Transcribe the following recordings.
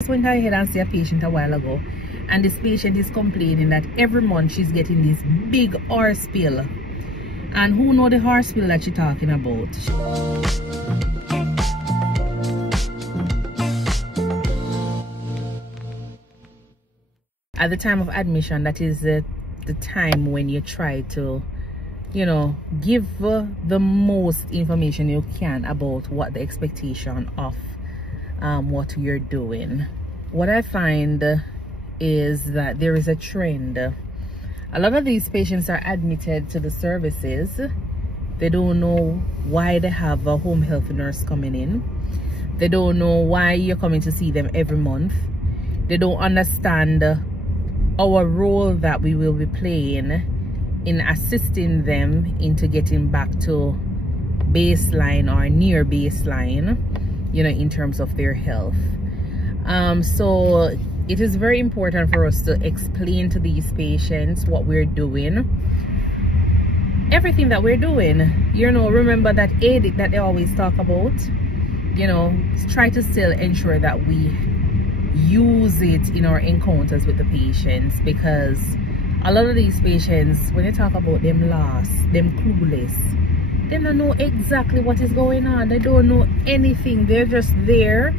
Just went ahead and see a patient a while ago, and this patient is complaining that every month she's getting this big horse pill. And who know the horse pill that she's talking about? At the time of admission, that is the time when you try to, you know, give the most information you can about what the expectation of what you're doing. What I find is that there is a trend. A lot of these patients are admitted to the services. They don't know why they have a home health nurse coming in. They don't know why you're coming to see them every month. They don't understand our role that we will be playing in assisting them into getting back to baseline or near baseline, you know, in terms of their health. So it is very important for us to explain to these patients what we're doing, everything that we're doing. You know, remember that ADIC that they always talk about. You know, try to still ensure that we use it in our encounters with the patients, because a lot of these patients, when they talk about them lost, them clueless, they don't know exactly what is going on. They don't know anything. They're just there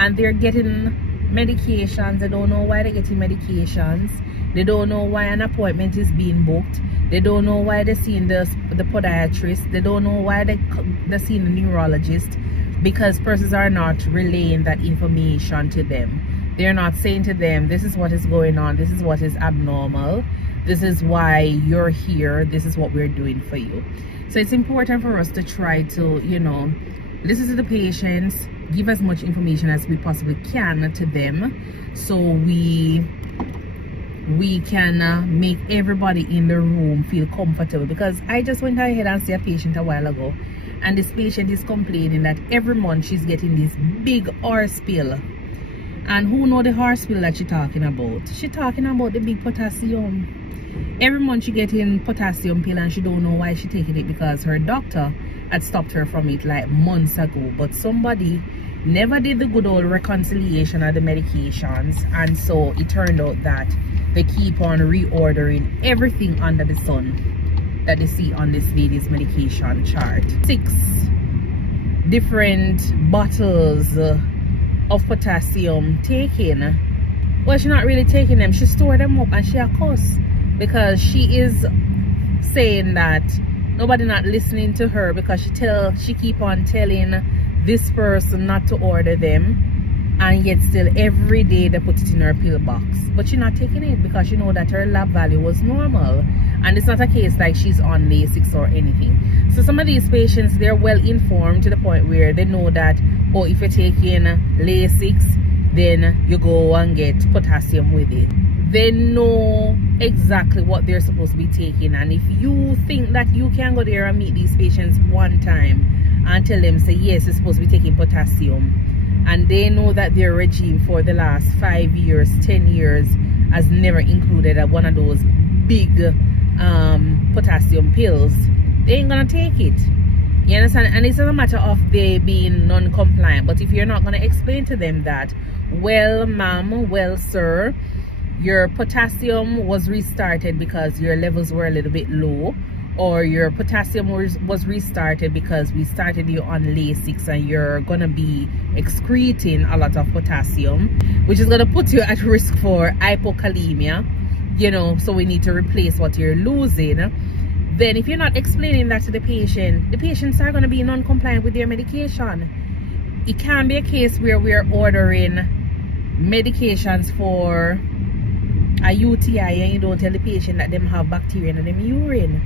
and they're getting medications. They don't know why they're getting medications. They don't know why an appointment is being booked. They don't know why they're seeing the podiatrist. They don't know why they're seeing the neurologist, because persons are not relaying that information to them. They're not saying to them, this is what is going on, this is what is abnormal, this is why you're here, this is what we're doing for you. So it's important for us to try to, you know, listen to the patients, give as much information as we possibly can to them, so we can make everybody in the room feel comfortable. Because I just went ahead and see a patient a while ago, and this patient is complaining that every month she's getting this big horse pill. And who know the horse pill that she's talking about? She's talking about the big potassium. Every month she getting potassium pill, and she don't know why she taking it, because her doctor had stopped her from it like months ago. But somebody never did the good old reconciliation of the medications, and so it turned out that they keep on reordering everything under the sun that they see on this lady's medication chart. 6 different bottles of potassium taken. Well, she's not really taking them. She stored them up and she a cuss, because she is saying that nobody not listening to her, because she keep on telling this person not to order them, and yet still every day they put it in her pill box. But she's not taking it because she know that her lab value was normal, and it's not a case like she's on Lasix or anything. So some of these patients, they're well informed to the point where they know that, oh, if you're taking Lasix, then you go and get potassium with it. They know exactly what they're supposed to be taking. And if you think that you can go there and meet these patients one time and tell them, say, yes, you're supposed to be taking potassium, and they know that their regime for the last 5 years, 10 years has never included one of those big potassium pills, they ain't gonna take it. You understand? And it's not a matter of they being non-compliant, but if you're not gonna explain to them that, well, ma'am, well, sir, your potassium was restarted because your levels were a little bit low, or your potassium was restarted because we started you on Lasix and you're gonna be excreting a lot of potassium, which is gonna put you at risk for hypokalemia, you know, so we need to replace what you're losing. Then if you're not explaining that to the patients are gonna be non-compliant with their medication. It can be a case where we're ordering medications for a UTI and you don't tell the patient that them have bacteria in them urine.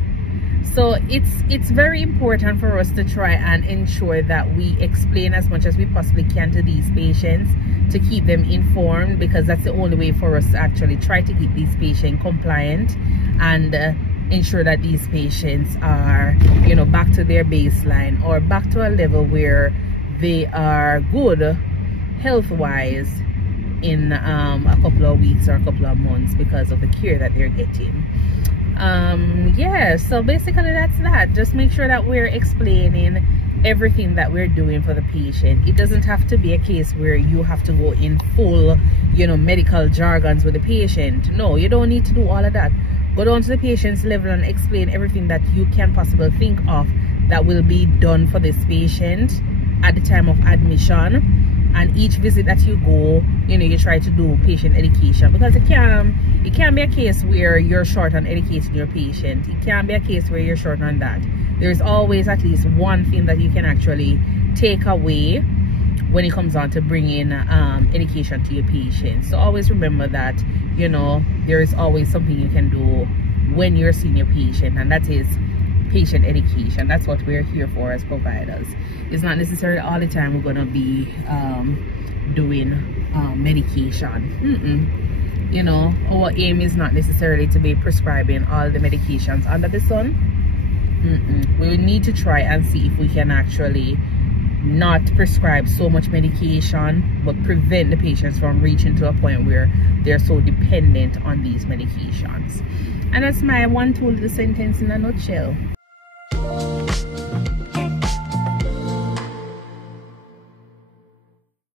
So it's very important for us to try and ensure that we explain as much as we possibly can to these patients, to keep them informed, because that's the only way for us to actually try to keep these patients compliant and ensure that these patients are, you know, back to their baseline or back to a level where they are good health-wise in a couple of weeks or a couple of months because of the care that they're getting. Yeah, so basically that's that. Just make sure that we're explaining everything that we're doing for the patient. It doesn't have to be a case where you have to go in full, you know, medical jargons with the patient. No, you don't need to do all of that. Go down to the patient's level and explain everything that you can possibly think of that will be done for this patient at the time of admission. And each visit that you go, you know, you try to do patient education, because it can't be a case where you're short on educating your patient. It can't be a case where you're short on that. There's always at least one thing that you can actually take away when it comes on to bringing education to your patient. So always remember that, you know, there is always something you can do when you're seeing your patient, and that is patient education. That's what we're here for as providers. It's not necessarily all the time we're going to be doing medication. You know, our aim is not necessarily to be prescribing all the medications under the sun. We need to try and see if we can actually not prescribe so much medication, but prevent the patients from reaching to a point where they're so dependent on these medications. And that's my one tool, the sentence in a nutshell.